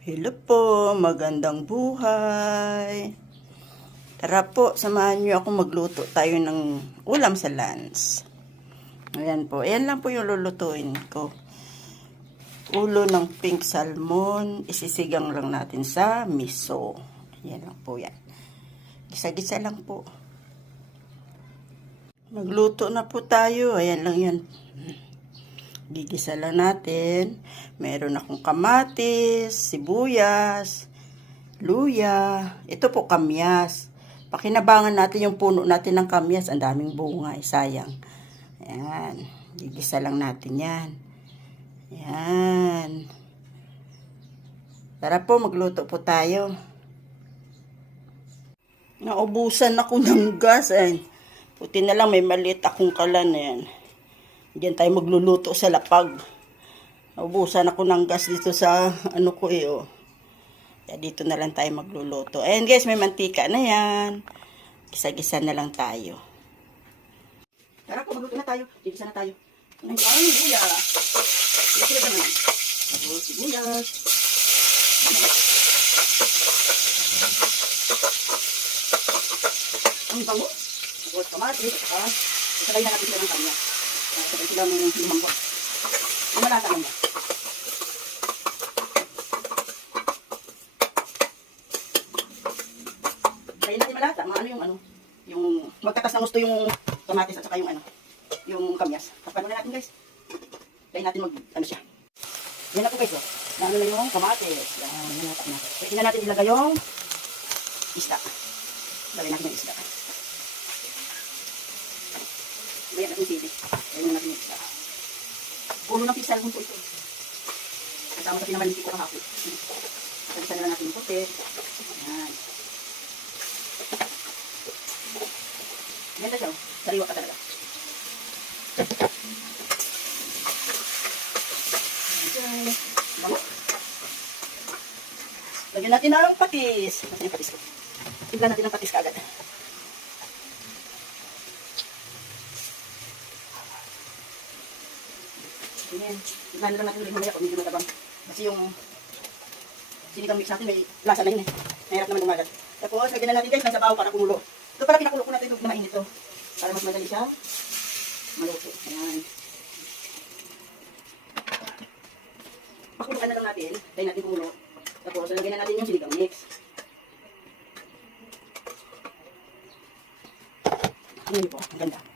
Hello po, magandang buhay. Tara po, samahan niyo ako magluto tayo ng ulam sa lunch. Ayan po, ayan lang po yung lulutuin ko. Ulo ng pink salmon, isisigang lang natin sa miso. Ayan lang po yan. Gisa-gisa lang po. Magluto na po tayo, ayan lang yan. Gigisa lang natin. Meron akong kamatis, sibuyas, luya. Ito po kamyas. Pakinabangan natin yung puno natin ng kamyas. Ang daming bunga, eh, sayang. Ayan. Gigisa lang natin yan. Ayan. Tara po, magluto po tayo. Naubusan ako ng gas. Eh. Puti na lang, may maliit akong kalan. Ayan. Diyan tayo magluluto sa lapag. Naubusan ako ng gas dito sa ano ko eh oh. Kaya dito na lang tayo magluluto. Ayan guys, may mantika na yan. Gisa-gisa na lang tayo. Tara po, magluto na tayo. Gigisa na tayo. Ay, ay, buya. Ito na naman. Sibuyas. Ang bango. Ako, kamatis. Ah, sabay na natin sila ng kanya. Ah, Sabay sila ng limang ko. Lang ba? Kaya natin malasa. Yung ano. Yung magkatas ng gusto yung kamatis at saka yung ano. Yung kamyas. Tapos na natin guys. Kaya natin mag ano siya. Yan na po guys. Oh. Na ano na yung kamatis. Yan. Yan na na. Pwede na natin ilagay yung isda. Lagay natin yung isda. Lagyan natin yung sili. Natin yung isda. Puno ng pizza po ito. Kasama sa pinamalinti ko kahapon. Pagkisa na lang natin yung puti. Ayan. Ganda siya. oh. Sariwa ka talaga. Ayan. Bango. Lagyan natin ng patis. Lagyan yung patis ko. Tignan natin ng patis kaagad. Ayan. Tignan na lang natin ulit mamaya kung medyo matabang. Kasi yung sinigang mix natin may lasa na yun eh. Mahirap naman umagat. Tapos, lagyan na natin guys ng sabaw para kumulo. Ito pala pinakulo ko natin ito na mainit to. Para mas madali siya maluto. Ayan. Pakulukan na lang natin. Tayo natin kumulo. Tapos, lagyan na natin yung sinigang mix. Ano yun po? Ang ganda.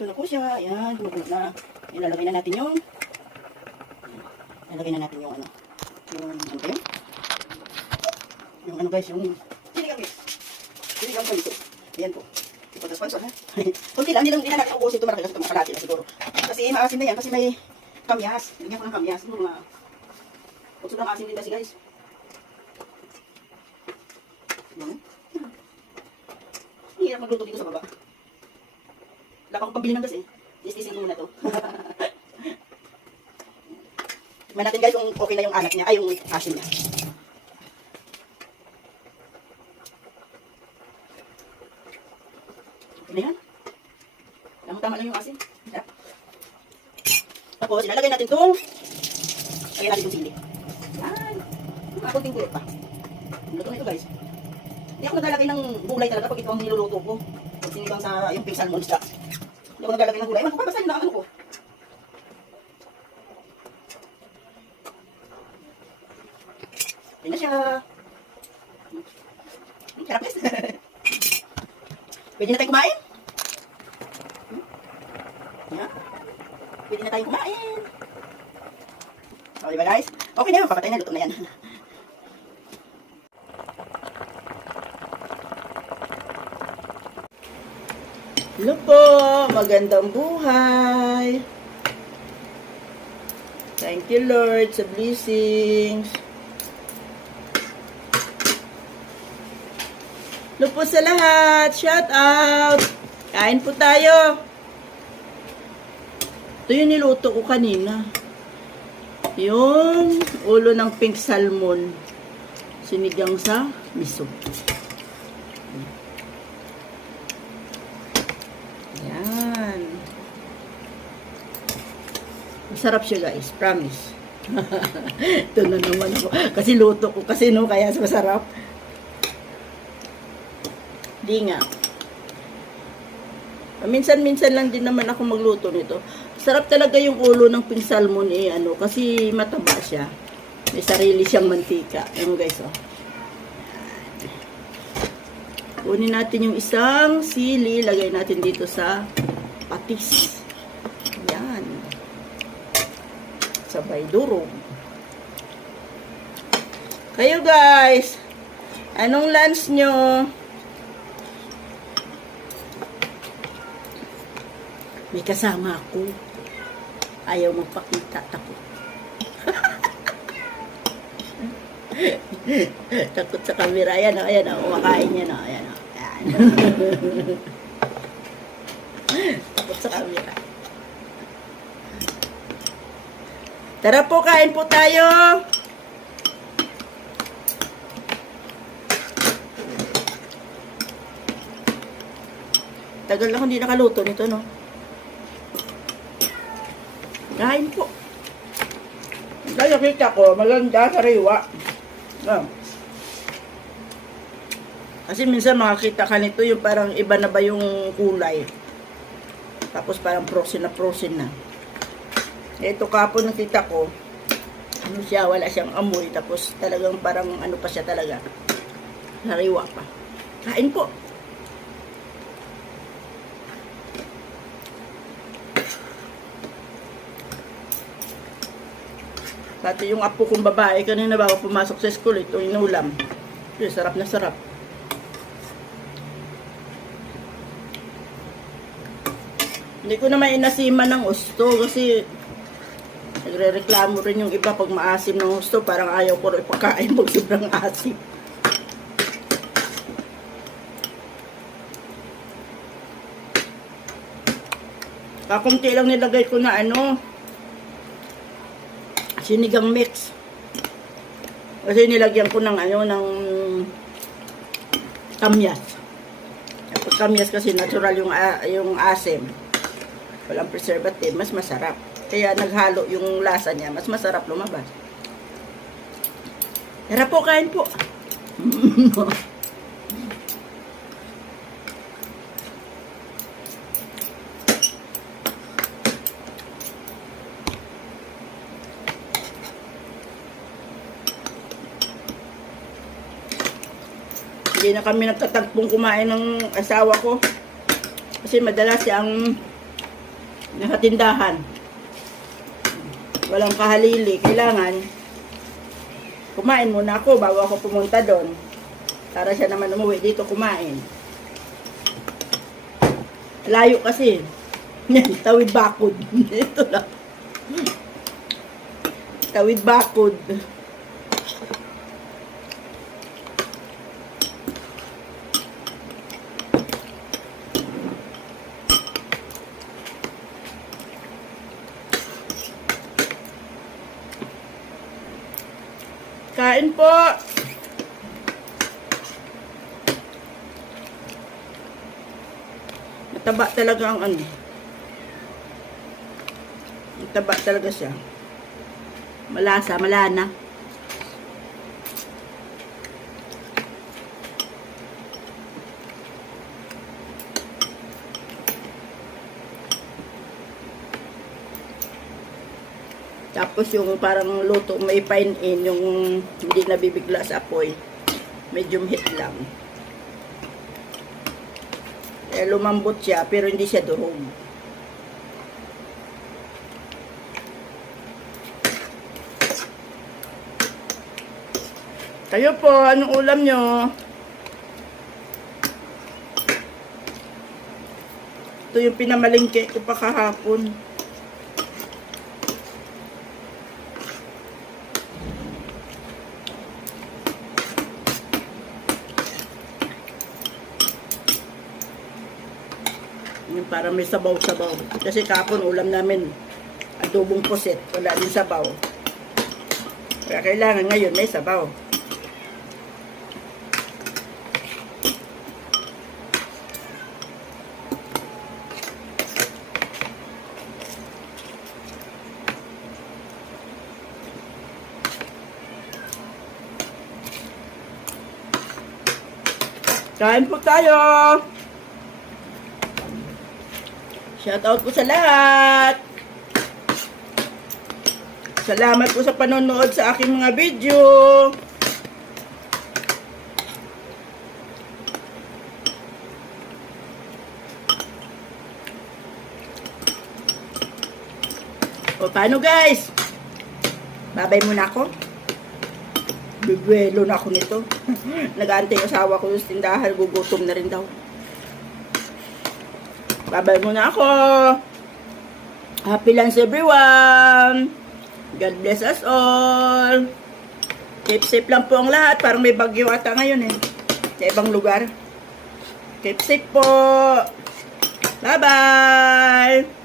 Ito na po siya. Ayan, kumukulo na. Ilalagay na natin yung Ilalagay na natin yung ano. Yung ano ba yun? Yung ano guys, yung sinigang mix. Sinigang palito. Ayan po. Ito na sponsor ha. Kunti lang, hindi lang, hindi na natin ubusin ito marami kasi ito makalati na siguro. Kasi maasin na yan, kasi may kamyas. Lagyan ko ng kamyas. Siguro nga. Huwag sobrang asin din kasi guys. Ang hirap magluto dito sa baba. Wala pa akong pambili ng gas eh. Istisin ko muna to. Tignan natin guys kung okay na yung anak niya, ay yung asin niya. Okay na yan. Tama-tama lang yung asin. Sarap. Tapos, ilalagay natin itong lagay natin itong sili. Yan. Mga kunting kulot pa. Luto na ito guys. Hindi ako naglalagay ng gulay talaga pag ito ang niluluto ko. Pag sinigang sa yung pink salmon isda. Hindi ako naglalagay ng gulay. Ewan ko pa, basta ano ko. Ayun na siya. Hmm, Sarap. Pwede na tayong kumain. Hmm? Yan. Pwede na tayong kumain. O, diba guys? Okay na yun. Papatay na. Luto na yan. Hello po. Magandang buhay. Thank you Lord sa blessings. Hello po sa lahat. Shout out. Kain po tayo. Ito yung niluto ko kanina. Yung ulo ng pink salmon. Sinigang sa miso. Yan. Masarap siya guys, promise. Ito na naman ako. Kasi luto ko kasi no, kaya masarap. Di nga. Minsan-minsan lang din naman ako magluto nito. Sarap talaga yung ulo ng pink salmon eh, ano, kasi mataba siya. May sarili siyang mantika. Ayun guys, oh. Kunin natin yung isang sili, lagay natin dito sa patis. Yan. Sabay durog. Kayo guys, anong lunch nyo? May kasama ako. Ayaw magpakita. Takot. Takot sa camera. Ayan o, ayan o. Kumakain niya na. Ayan o. Ayan. Takot sa camera. Tara po, kain po tayo. Tagal na hindi nakaluto nito, no? Kain po. Kaya kita ko, maganda sa riwa. Ah. Kasi minsan makakita ka nito yung parang iba na ba yung kulay. Tapos parang frozen na frozen na. Ito kapon nakita ko, ano siya, wala siyang amoy. Tapos talagang parang ano pa siya talaga. Sariwa pa. Kain po. Pati yung apo kong babae, kanina bago pumasok sa school, ito inulam. Kasi sarap na sarap. Hindi ko naman inasima ng gusto kasi nagre-reklamo rin yung iba pag maasim ng gusto. Parang ayaw ko rin ipakain pag sobrang asim. Kakunti lang nilagay ko na ano, sinigang mix. Kasi nilagyan ko ng ano, ng kamyas. Pag kamyas kasi natural yung, a- yung asim. Walang preservative, mas masarap. Kaya naghalo yung lasa niya, mas masarap lumabas. Tara po, kain po. Hindi na kami nagtatagpong kumain ng asawa ko. Kasi madalas siyang nakatindahan. Walang kahalili. Kailangan kumain muna ako bago ako pumunta doon. Para siya naman umuwi dito kumain. Layo kasi. Tawid bakod. Ito lang. Tawid bakod. Kain po. Mataba talaga ang ano. Mataba talaga siya. Malasa, malana. Tapos yung parang luto may fine in, yung hindi nabibigla sa apoy. Medium heat lang. Eh, lumambot siya, pero hindi siya durog. Kayo po, anong ulam nyo? Ito yung pinamalingke ko pa kahapon. Yung para may sabaw-sabaw. Kasi kapon ulam namin adobong puset. Wala din sabaw. Kaya kailangan ngayon may sabaw. Kain po tayo! Shout out po sa lahat. Salamat po sa panonood sa aking mga video. O paano guys? Babay muna ako. Bibwelo na ako nito. Nag-aantay yung asawa ko sa tindahan. Gugutom na rin daw. Babay muna ako. Happy lunch everyone. God bless us all. Keep safe lang po ang lahat. Parang may bagyo ata ngayon eh. Sa ibang lugar. Keep safe po. Bye-bye.